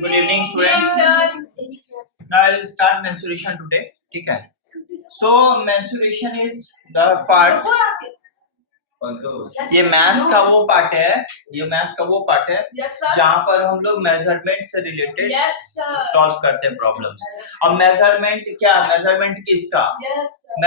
Good evening, students. Now I'll start mensuration today. ठीक है. So mensuration is the part. ये maths का वो पार्ट है, जहाँ पर हम लोग मेजरमेंट से रिलेटेड सॉल्व करते हैं प्रॉब्लम्स. अब मेजरमेंट किसका?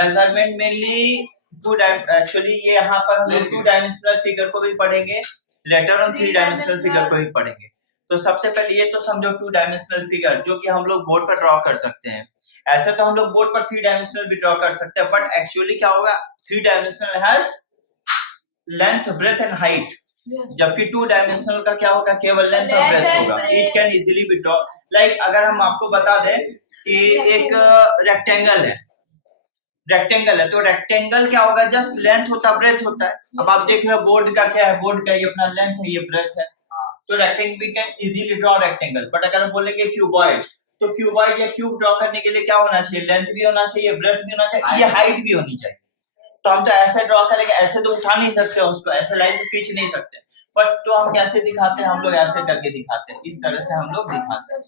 मेजरमेंट मेनली एक्चुअली ये यहाँ पर हम लोग 2 डायमेंशनल फिगर को भी पढ़ेंगे, लेटर ऑन 3 डायमेंशनल फिगर को भी पढ़ेंगे. तो सबसे पहले ये तो समझो 2 डायमेंशनल फिगर जो कि हम लोग बोर्ड पर ड्रॉ कर सकते हैं. ऐसे तो हम लोग बोर्ड पर 3 डायमेंशनल भी ड्रॉ कर सकते हैं, बट एक्चुअली क्या होगा, 3 dimensional has length, breadth and height, जबकि 2 डायमेंशनल का क्या होगा, केवल लेंथ और ब्रेथ होगा. It can easily B draw. Like अगर हम आपको बता दें कि एक रेक्टेंगल है तो रेक्टेंगल क्या होगा, जस्ट लेंथ होता, ब्रेथ होता है. अब आप देख रहे हो बोर्ड का क्या है, बोर्ड का ये अपना लेंथ है, ये ब्रेथ है. तो rectangle we can easily draw rectangle. But अगर हम बोलेंगे क्यूबॉइड, तो क्यूबॉइड या क्यूब ड्रॉ करने के लिए क्या होना चाहिए, लेंथ भी होना चाहिए, ब्रेथ भी होना चाहिए, ये हाइट भी होनी चाहिए. तो हम तो ऐसे ड्रॉ करेंगे, ऐसे तो उठा नहीं सकते उसको, ऐसे लाइन को खींच नहीं सकते. बट तो हम कैसे दिखाते हैं, हम लोग ऐसे करके दिखाते हैं, इस तरह से हम लोग दिखाते हैं.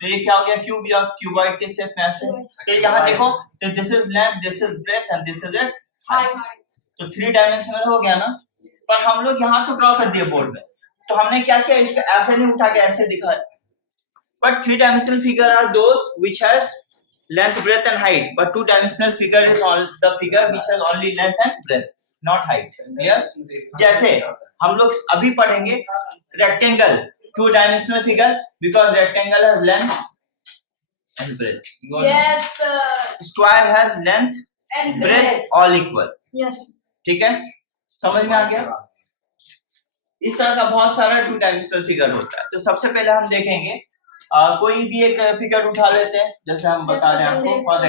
तो ये क्या हो गया, क्यूब या क्यूबॉइड के शेप में ऐसे. तो यहाँ देखो, तो this is length, this is breadth and this is its height. तो 3 डायमेंशनल हो गया ना. पर हम लोग यहाँ तो ड्रॉ कर दिए बोर्ड में, तो हमने क्या किया, इसको ऐसे नहीं उठा के ऐसे दिखाया. But 3 dimensional figure are those which has length, breadth and height, but 2 dimensional figure is all the figure which has only length and breadth, not height. Clear? जैसे हम लोग अभी पढ़ेंगे rectangle, 2 dimensional figure because rectangle has length and breadth. Yes sir. Square has length And breadth all equal. Yes. ठीक है, समझ में आ गया. इस तरह का बहुत सारा 2 डायमेंशनल फिगर होता है. तो सबसे पहले हम देखेंगे कोई भी एक फिगर उठा लेते हैं, जैसे हम बता रहे हैं आपको for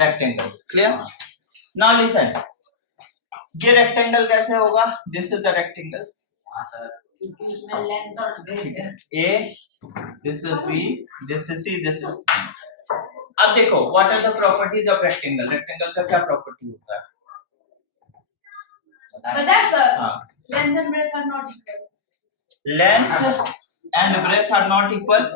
rectangle. Clear? Now listen, ये रेक्टेंगल कैसे होगा, दिस इज द रेक्टेंगल. इसमें लेंथ और ब्रेथ है. A, this is B, this is C, this is. अब देखो what are the properties of rectangle. Rectangle का क्या प्रॉपर्टी होता है, But that's sir. हाँ, Length and breadth are not equal. Length and breadth are not equal.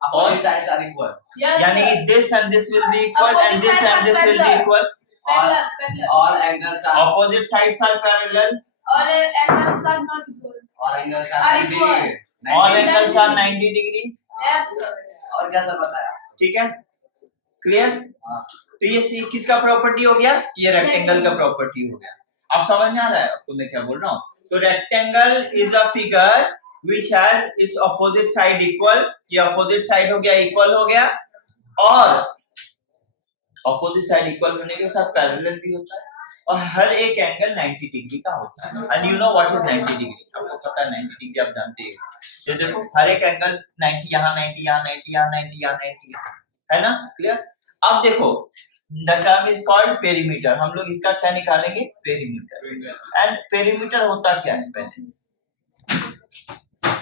All sides are equal. Yes यानी sir. This and this will be equal and this and this will be equal. Parallel. All angles are. Opposite sides are parallel. All angles are not equal. All angles are Are 90 equal. degree. All angles are 90 degree. Yes sir. और क्या sir बताया? ठीक है, clear. हाँ. तो ये किसका property हो गया, ये रेक्टेंगल का प्रॉपर्टी हो गया. अब समझ में आ रहा है आपको मैं क्या बोल रहा हूँ. तो rectangle is a figure which has its opposite side equal. ये अपोजिट साइड हो गया, इक्वल हो गया, और अपोजिट साइड इक्वल होने के साथ पैरेलल भी होता है, और हर एक एंगल 90 डिग्री का होता है. And you know what is 90 degree, आपको पता है 90 डिग्री, आप जानते हो. ये देखो हर एक एंगल 90, यहाँ 90, यहाँ 90, यहाँ 90, यहाँ 90 है ना. क्लियर? अब देखो the term is called perimeter. हम लोग इसका क्या निकालेंगे, पेरीमीटर. एंड पेरीमीटर होता क्या है, पहले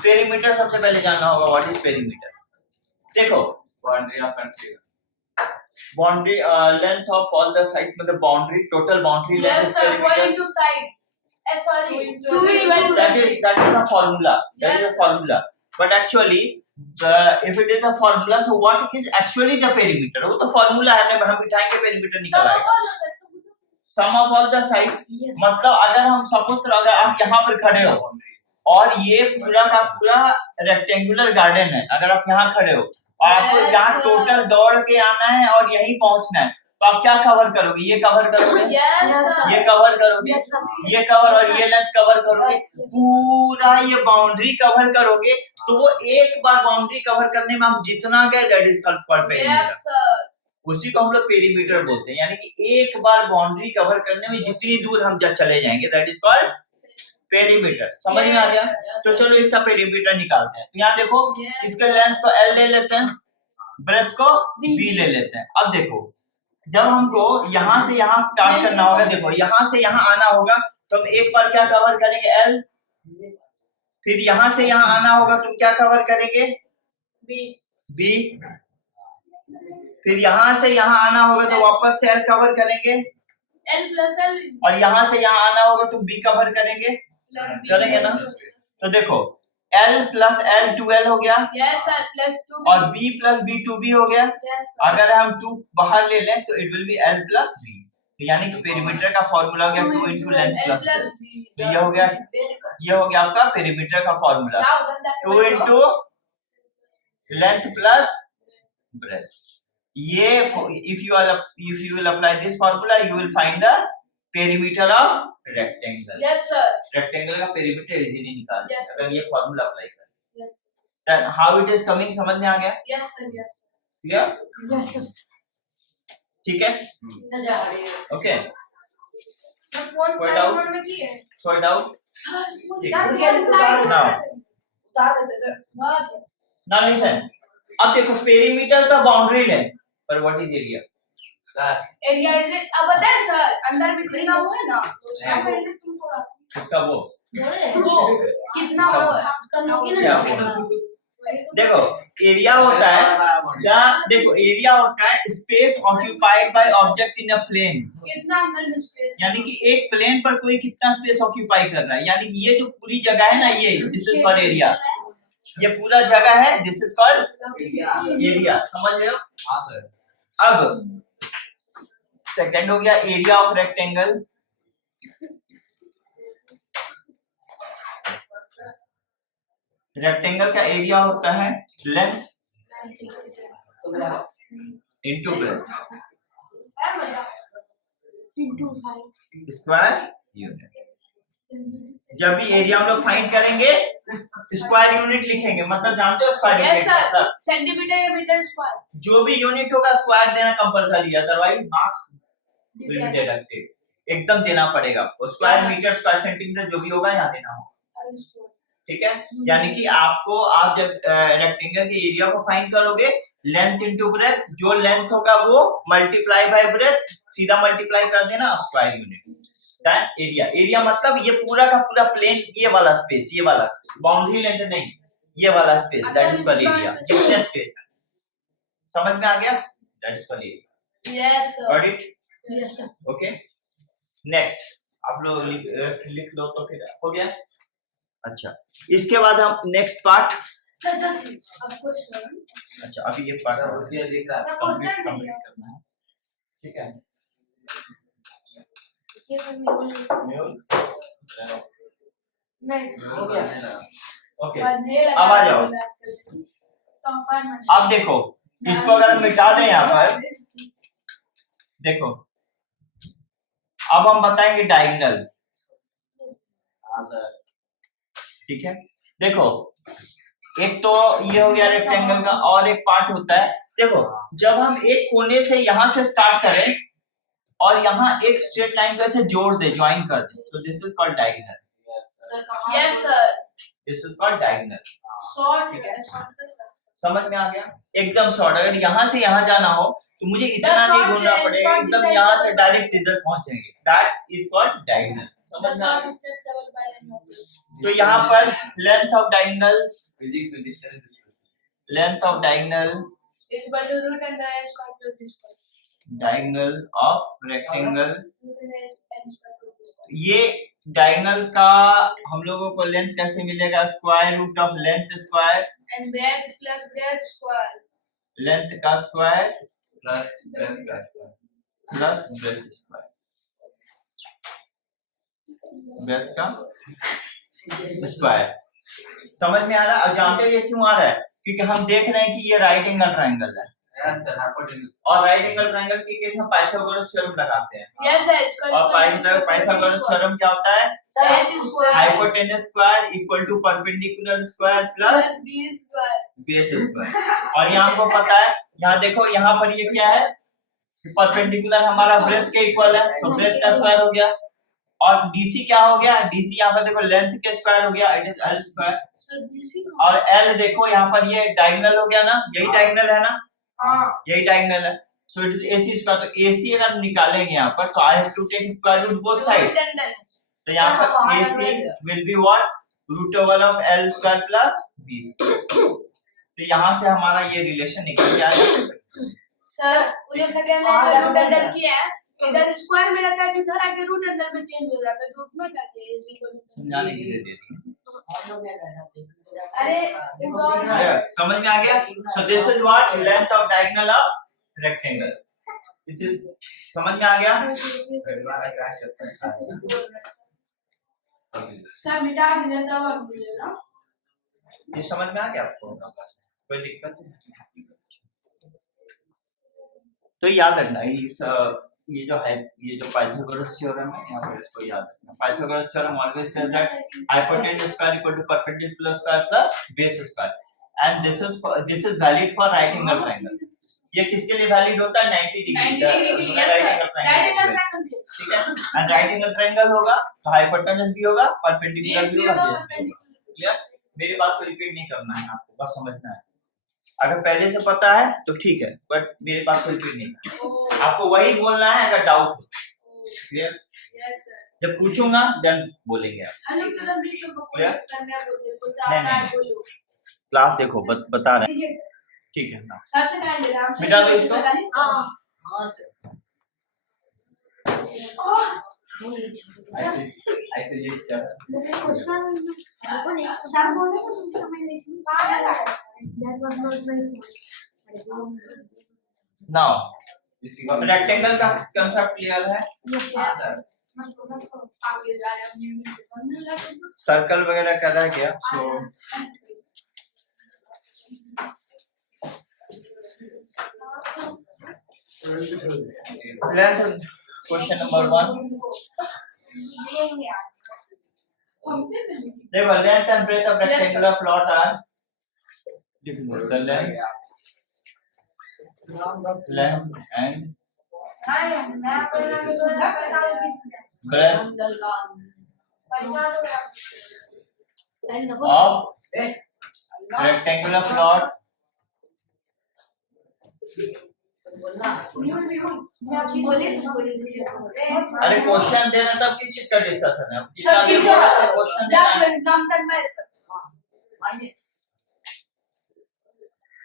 पेरीमीटर सबसे पहले जानना होगा. What is perimeter. देखो Boundary of country. Boundary, length of all the sides, मतलब boundary, total boundary length Yes is sir. Four perimeter. into side. Sorry. 2 That is a formula. That is a Yes. formula. But actually, if it is a formula, so what is actually the perimeter? वो तो formula है, हम बिठाएंगे perimeter निकल आएगा. Sum of all the sides. मतलब अगर हम suppose करो, अगर आप यहाँ पर खड़े हो और ये पूरा का पूरा रेक्टेंगुलर गार्डन है, अगर आप यहाँ खड़े हो और आपको Yes, यहाँ sir. टोटल दौड़ के आना है और यहीं पहुंचना है, तो आप क्या कवर करोगे, ये कवर करोगे, Yes sir. ये कवर करोगे, Yes, sir. ये कवर और ये लेंथ कवर करोगे, Yes, sir. पूरा ये बाउंड्री कवर करोगे. तो वो एक बार बाउंड्री कवर करने में आप जितना गए, that is called perimeter. Yes sir. उसी को हम लोग पेरीमीटर बोलते हैं. यानी कि एक बार बाउंड्री कवर करने में जितनी दूर हम चले जाएंगे, दैट इज कॉल्ड पेरीमीटर. समझ में आ गया. Yes, तो sir. चलो इसका पेरीमीटर निकालते हैं. तो यहाँ देखो, Yes. इसका लेंथ को L ले लेते हैं, ब्रेथ को B ले लेते हैं. अब देखो जब हमको यहाँ से यहाँ स्टार्ट करना होगा, देखो यहाँ से यहाँ आना होगा, तो हम एक बार क्या कवर करेंगे, L. फिर यहाँ से यहाँ आना होगा, तुम क्या कवर करेंगे, B. फिर यहाँ से यहाँ आना होगा तो वापस से L कवर करेंगे, L plus L. और यहाँ से यहाँ आना होगा तो B कवर करेंगे, करेंगे ना? तो देखो L प्लस L 2L हो गया Yes sir, plus 2b. और B प्लस B 2B हो गया। Yes sir. अगर हम 2 बाहर ले लें तो it will be L plus B, तो यानी कि पेरीमीटर का फॉर्मूला हो गया 2 into length L plus plus b. तो ये हो गया आपका पेरीमीटर का formula Now then that 2 into length plus breadth. ये if you will apply this formula you will find the perimeter of rectangle। Yes sir. Rectangle का perimeter easily निकाल Yes, सकते हैं अगर ये फॉर्मूला अप्लाई करें। Yes. Then how it is coming समझ में आ गया? Yes sir. Yes. Clear? Yes sir. ठीक है, ओके, But one कोई flight doubt? mode में की है? कोई डाउट? Sir, ठीक that है। one flight Now, बहुत है। नाउ लिसन, अब देखो पेरीमीटर तो बाउंड्री लेंथ, पर what is area? Sir area is it अब पता है सर अंदर भी कितना वो है ना तो उसका पहले तुम थोड़ा इसका वो वो कितना वो करने की क्या ना वो? देखो एरिया होता है या देखो एरिया होता है space occupied by object in a plane, कितना अंदर में स्पेस यानी कि एक प्लेन पर कोई कितना स्पेस ऑक्यूपाई कर रहा है, यानी कि ये जो पूरी जगह है ना ये दिस इज कॉल्ड एरिया, ये पूरा जगह है दिस इज कॉल्ड एरिया, समझ रहे हो? हाँ सर। अब सेकंड हो गया एरिया ऑफ रेक्टेंगल। रेक्टेंगल का एरिया होता है length into breadth square unit. जब भी एरिया हम लोग फाइंड करेंगे स्क्वायर यूनिट लिखेंगे, मतलब जानते हो स्क्वायर यस यूनिट सर मतलब सेंटीमीटर या मीटर स्क्वायर जो भी यूनिट होगा स्क्वायर देना कंपलसरी है, otherwise marks will be deducted, एकदम देना पड़ेगा आपको। स्क्वायर मीटर स्क्वायर सेंटीमीटर जो भी होगा यहाँ देना होगा, ठीक है? यानी कि आपको आप जब रेक्टेंगल के एरिया को फाइंड करोगे लेंथ इनटू ब्रेथ, जो लेंथ होगा वो मल्टीप्लाई बाय ब्रेथ, सीधा मल्टीप्लाई कर देना square unit. Then area, area मतलब ये पूरा का पूरा प्लेन, ये वाला स्पेस, ये वाला स्पेस, बाउंड्री लेंथ नहीं, ये वाला space, that is called area. जितना स्पेस है समझ में आ गया, that is called area. Yes sir got it? Yes sir okay, next आप लोग लिख लो तो फिर हो गया। अच्छा, इसके बाद हम नेक्स्ट पार्ट, सर जस्ट अब क्वेश्चन अच्छा अभी ये पार्ट ये दिख रहा है। कंप्लीट करना है, ठीक है? ये मेरे नहीं हो गया। ओके, अब अब आ जाओ। अब देखो इसको अगर हम मिटा दें यहाँ पर, देखो अब हम बताएंगे डायगोनल, हाँ सर। ठीक है? देखो एक तो ये हो गया रेक्टेंगल का, और एक पार्ट होता है, देखो जब हम एक कोने से यहाँ से स्टार्ट करें और यहाँ एक स्ट्रेट लाइन को ऐसे जोड़ दे, ज्वाइन कर दे, तो this is called diagonal. Yes sir this is called diagonal. Short समझ में आ गया? एकदम शॉर्ट, अगर यहाँ से यहाँ जाना हो तो मुझे इतना नहीं घूमना पड़ेगा, एकदम यहाँ से डायरेक्ट इधर पहुंच जाएंगे, दैट इज कॉल्ड डायगोनल। समझ में आ गया? तो यहाँ पर लेंथ ऑफ डायगोनल, फिजिक्स में distance length of diagonal, is equal to root and square plus b square. Diagonal of rectangle, Root and n square plus b square. ये diagonal का हम लोगों को लेंथ कैसे मिलेगा? Square root of length square, And breadth plus breadth square. Length का square plus breadth का square. Plus breadth square, breadth का स्क्वायर। समझ में आ रहा है? अब जानते हो ये क्यों आ रहा है? क्योंकि हम देख रहे हैं कि ये राइट एंगल ट्रायंगल है, यस सर, हाइपोटेन्यूज। और राइट एंगल ट्रायंगल के केस में पाइथागोरस थ्योरम लगाते हैं। Yes sir, it's called और पाइथागोरस थ्योरम क्या होता है? Sir, h square hypotenuse square equal to perpendicular square plus plus b square. Base square. और यहाँ आपको पता है, यहाँ देखो यहाँ पर ये क्या है? परपेंडिकुलर हमारा ब्रेथ के इक्वल है, तो ब्रेथ का स्क्वायर हो गया। और डीसी क्या हो गया? डीसी यहाँ पर देखो लेंथ के स्क्वायर हो गया, it is L square. Sir, bc. और एल देखो यहाँ पर ये डायगोनल हो गया ना, यही डायगोनल है ना, हाँ. यही डायगोनल है, so it is AC square. तो एसी अगर निकालेंगे यहाँ पर तो I have to take square root both side, Root and n. तो यहाँ पर AC will be what? Root over of L square plus B square. तो यहाँ से हमारा ये रिलेशन निकल के आ जाएगा। Sir, उधर second line root and n किया है, इधर स्क्वायर में रहता है तो इधर आके रूट अंदर में चेंज हो जाता है तो उसमें क्या है इज इक्वल टू समझाने के लिए दे दी अरे समझ में आ गया so this is what length of diagonal of rectangle it is समझ में आ गया सर मिटा दीजिए तब आप बोलिएगा ये समझ में आ गया आपको कोई दिक्कत नहीं तो याद रखना इस ये जो है ये जो पाइथागोरस थ्योरम है यहाँ पर इसको याद रखना Pythagoras theorem always says that hypotenuse square equal to perpendicular square plus base square and this is valid for right angle triangle ये किसके लिए वैलिड होता है 90 डिग्री ठीक है एंड राइट एंगल ट्रायंगल होगा तो हाइपोटेन्यूज भी होगा परपेंडिकुलर भी होगा बेस भी होगा क्लियर मेरी बात को रिपीट नहीं करना है आपको बस समझना है अगर पहले से पता है तो ठीक है बट मेरे पास कोई रिपीट नहीं करना आपको वही बोलना है अगर डाउट हो क्लियर यस सर जब पूछूंगा देन बोलेंगे आप हेलो चलो भी सब को Clear? सर मैं बोलता नहीं, है नहीं। बोलो क्लास देखो बता रहे हैं लीजिए सर ठीक है ना सर से कह ले रहा हूं मिटा दो इसको। हाँ सर ऐसे ये क्या नाउ इसी का रेक्टेंगल का कांसेप्ट क्लियर है हाँ सर सर्कल वगैरह कर रहा क्या सो क्वेश्चन नंबर 1 देखो length and breadth of rectangular plot are the length and breadth of rectangular plot अरे क्वेश्चन देना तब किस चीज का डिस्कशन है क्वेश्चन देना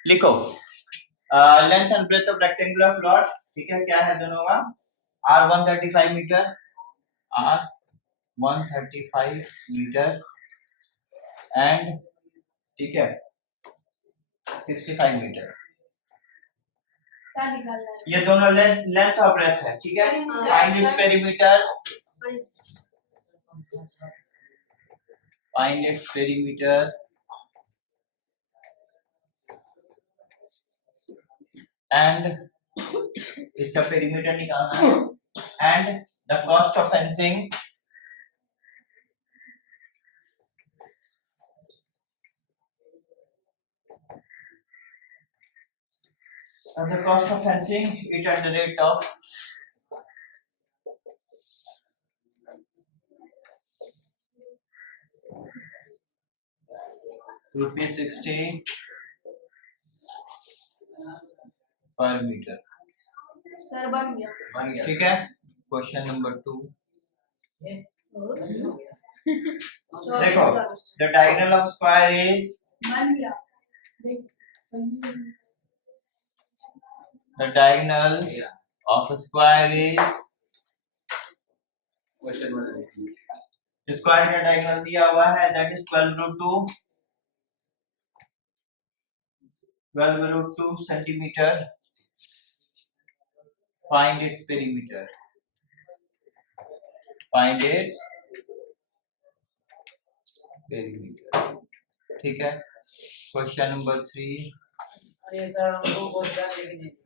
लिखो length and breadth of rectangular plot ठीक है क्या है दोनों का r 135 metre r 135 metre and ठीक है 65 मीटर ये दोनों लेंथ और ब्रेथ है ठीक है फाइंड इट्स पेरीमीटर एंड इसका पेरीमीटर निकालना है and the cost of fencing and the cost of fencing it at the rate of ₹60 per meter sir बन गया ठीक है क्वेश्चन नंबर 2 देखो the diagonal of square is बन गया the diagonal of a square is question number square का diagonal दिया हुआ है that is 12 centimetre find its perimeter ठीक है क्वेश्चन नंबर 3 अरे सर हमको बहुत ज्यादा लेकिन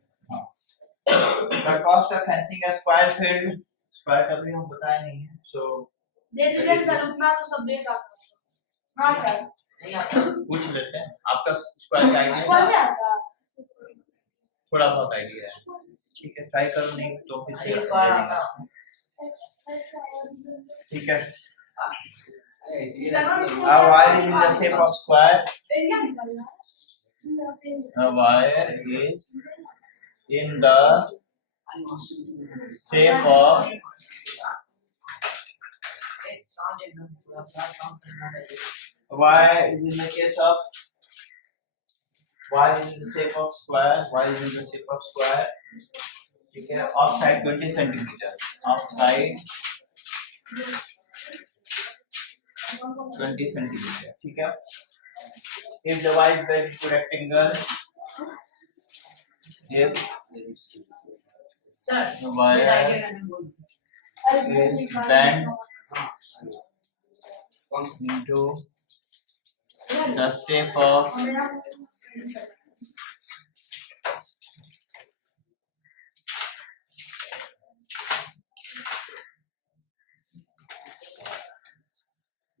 the cost of fencing a square field square का भी हम बताए नहीं है so दे दीजिए सर उतना तो सब देगा हाँ सर नहीं आता पूछ लेते हैं आपका स्क्वायर का स्क्वायर आइडिया में आता थोड़ा बहुत आइडिया है ठीक है ट्राई करो नहीं तो फिर से अरे स्क्वायर आता ठीक है ऐसे ही a wire is in the shape of square area निकालना a wire is in the shape of एक सांस एकदम पूरा काम करना चाहिए wire is in the case of wire is in the shape of square wire is in the shape of square ठीक है, of side 20 centimetre, of side 20 centimetre, ठीक है। If divided by into rectangle, if sir the wire idea करने बोल is bent into the shape of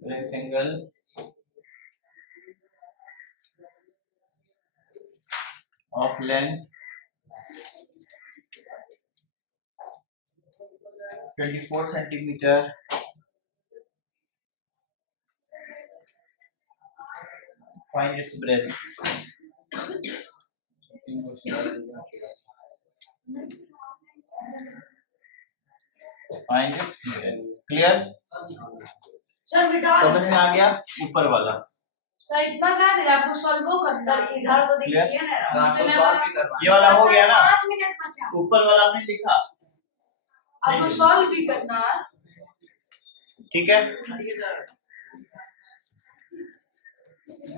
rectangle of length 24 centimeter, find its breadth. Find its breadth. Clear? Sir मिटा समझ में आ गया? ऊपर वाला सर इतना क्या दे आपको सॉल्व करना सर इधर तो Clear? देखिए ना आपको सॉल्व भी करवाना ये वाला हो गया ना? 5 मिनट बचा ऊपर वाला आपने लिखा, आपको सॉल्व भी करना है ठीक है? ये सर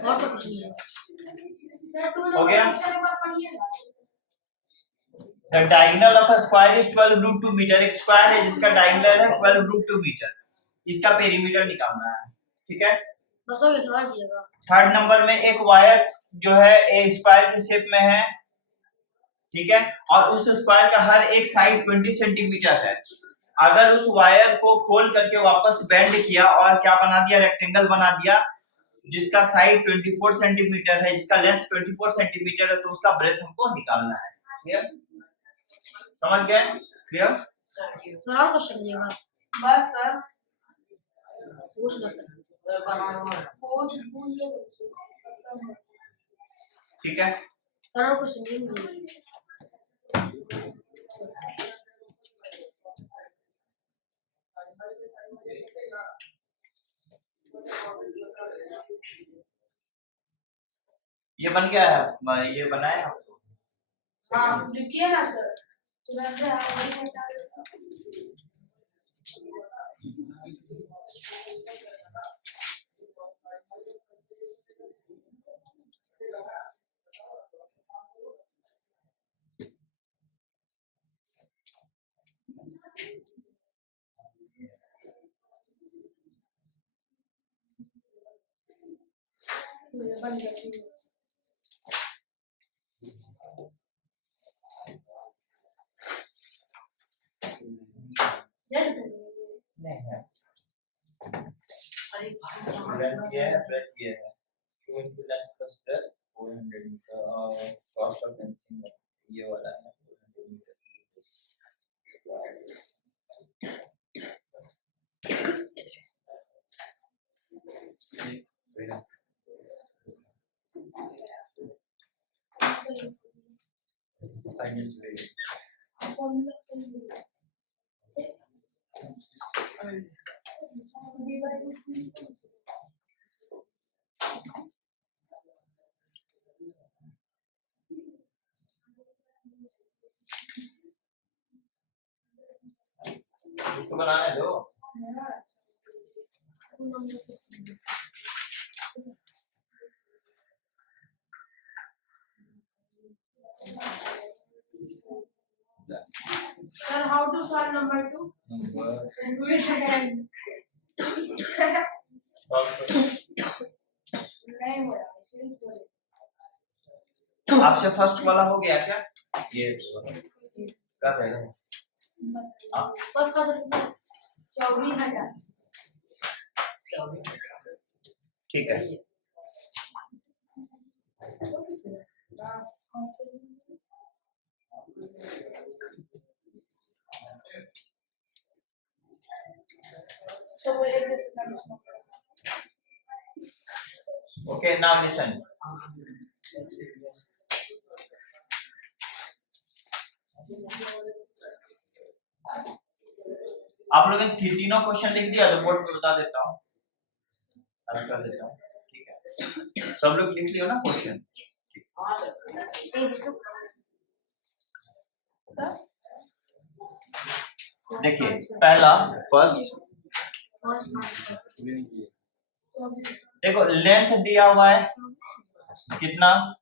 और सब कुछ नहीं है सर 2 हो गया? नंबर टीचर एक बार पढ़िएगा The diagonal of a square is 12 root 2 metre. एक स्क्वायर है जिसका डायगोनल है 12 root 2 मीटर, इसका पेरीमीटर निकालना है, ठीक है। बस हो गया सवाल दिएगा थर्ड नंबर में एक वायर जो है एक स्क्वायर की शेप में है, ठीक है, और उस स्क्वायर का हर एक साइड 20 सेंटीमीटर है। अगर उस वायर को खोल करके वापस बेंड किया और क्या बना दिया, रेक्टेंगल बना दिया जिसका साइड 24 सेंटीमीटर है, जिसका लेंथ 24 सेंटीमीटर है, तो उसका ब्रेथ हमको निकालना है। क्लियर? समझ गए? क्लियर? सर ये सर और क्वेश्चन दिएगा बस सर पूछ लो सर बनाना पूछ लो ठीक है। सर और क्वेश्चन दिएंगे ये बन गया है, ये बनाया आपको? हाँ लिखिए ना सर तुरंत बन गया नहीं है, अरे भाई ब्रेथ ये है, ब्रेथ ये है। 2 into length plus breadth 400 metre, और कॉस्ट ऑफ फेंसिंग ये वाला है 400 मीटर। फाइनल वेट इसको बनाने दो। Sir, how to solve number 2? Number Do it again. नहीं हो रहा इसलिए बोले आपसे फर्स्ट वाला हो गया क्या? ये क्या पहले फर्स्ट का 24,000 ठीक है। So we have this Okay, now listen. आप लोगों ने तीनों क्वेश्चन लिख दिया तो बोर्ड पे बता देता हूँ, कर देता हूँ, ठीक है। सब लोग लिख लियो ना क्वेश्चन? एक देखिए पहला फर्स्ट देखो लेंथ दिया हुआ है कितना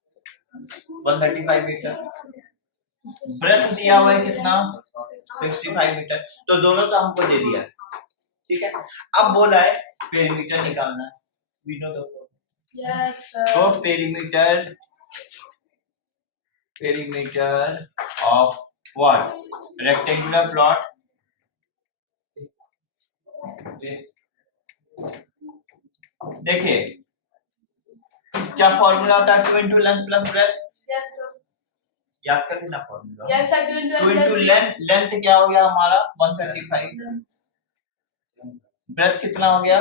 135 मीटर, ब्रेथ दिया हुआ है कितना 65 मीटर, तो दोनों तो हमको दे दिया, ठीक है। अब बोला है पेरीमीटर निकालना है, वी नो द तो perimeter of what rectangular plot, देखिए क्या फॉर्मूला होता है 2 into length plus breadth, Yes, sir. याद कर लेना formula. Yes, sir. 2 into length क्या हो गया हमारा 135, ब्रेथ कितना हो गया,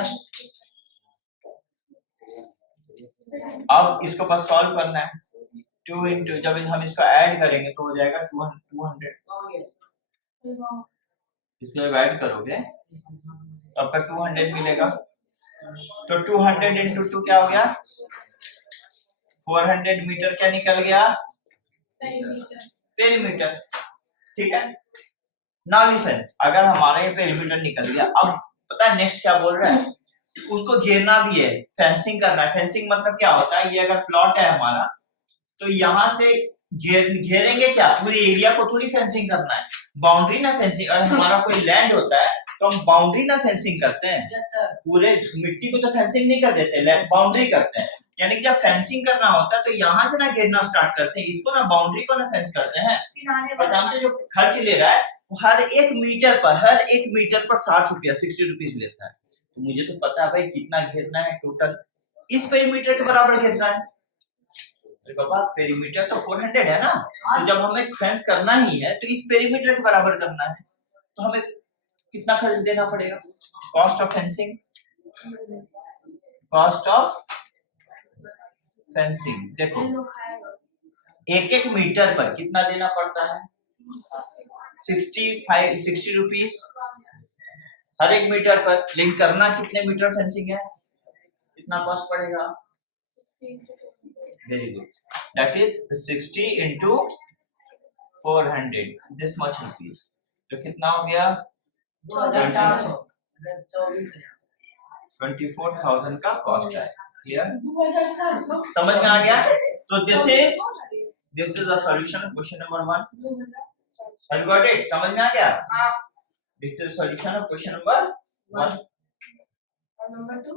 अब इसको बस सॉल्व करना है, 2 into जब हम इसको ऐड करेंगे तो हो जाएगा 200, इसको जब ऐड करोगे तो आपका 200 मिलेगा, तो 200 into 2 क्या हो गया 400 मीटर क्या निकल गया पेरीमीटर, ठीक है। नाउ लिसन, अगर हमारा ये पेरीमीटर निकल गया, अब पता है नेक्स्ट क्या बोल रहा है, उसको घेरना भी है, फेंसिंग करना है। फेंसिंग मतलब क्या होता है, ये अगर प्लॉट है हमारा तो यहाँ से घेरेंगे क्या, पूरे एरिया को थोड़ी फेंसिंग करना है, बाउंड्री ना फेंसिंग। अगर हमारा कोई लैंड होता है तो हम बाउंड्री ना फेंसिंग करते हैं, पूरे मिट्टी को तो फेंसिंग नहीं कर देते, बाउंड्री करते हैं। यानी कि जब फेंसिंग करना होता है तो यहाँ से ना घेरना स्टार्ट करते हैं, इसको ना बाउंड्री को ना फेंस करते हैं। और जानते जो खर्च ले रहा है वो हर एक मीटर पर 60 रुपया 60 रुपीज लेता है, तो मुझे तो पता है भाई कितना घेरना है, टोटल इस पेरीमीटर के बराबर घेरना है। बाबा पेरीमीटर तो 400 है ना, तो जब हमें फेंस करना ही है तो इस पेरीमीटर के बराबर करना है, तो हमें कितना खर्च देना पड़ेगा, कॉस्ट ऑफ फेंसिंग, देखो एक मीटर पर कितना देना पड़ता है 60 रुपीज हर एक मीटर पर, लेकिन करना कितने मीटर फेंसिंग है, कितना कॉस्ट पड़ेगा, very good, that is 60 into 400 this much rupees, तो कितना हो गया 24,000 का कॉस्ट है। क्लियर, समझ में आ गया। तो this is the solution of question number 1, have you got it, समझ में आ गया। This is solution of question number 1 और नंबर 2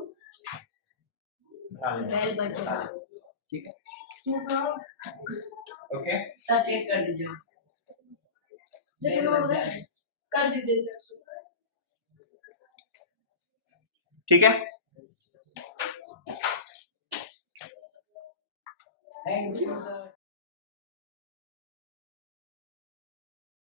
ठीक है, ओके सर चेक कर दीजिए, कर दीजिए, ठीक है। Thank you sir.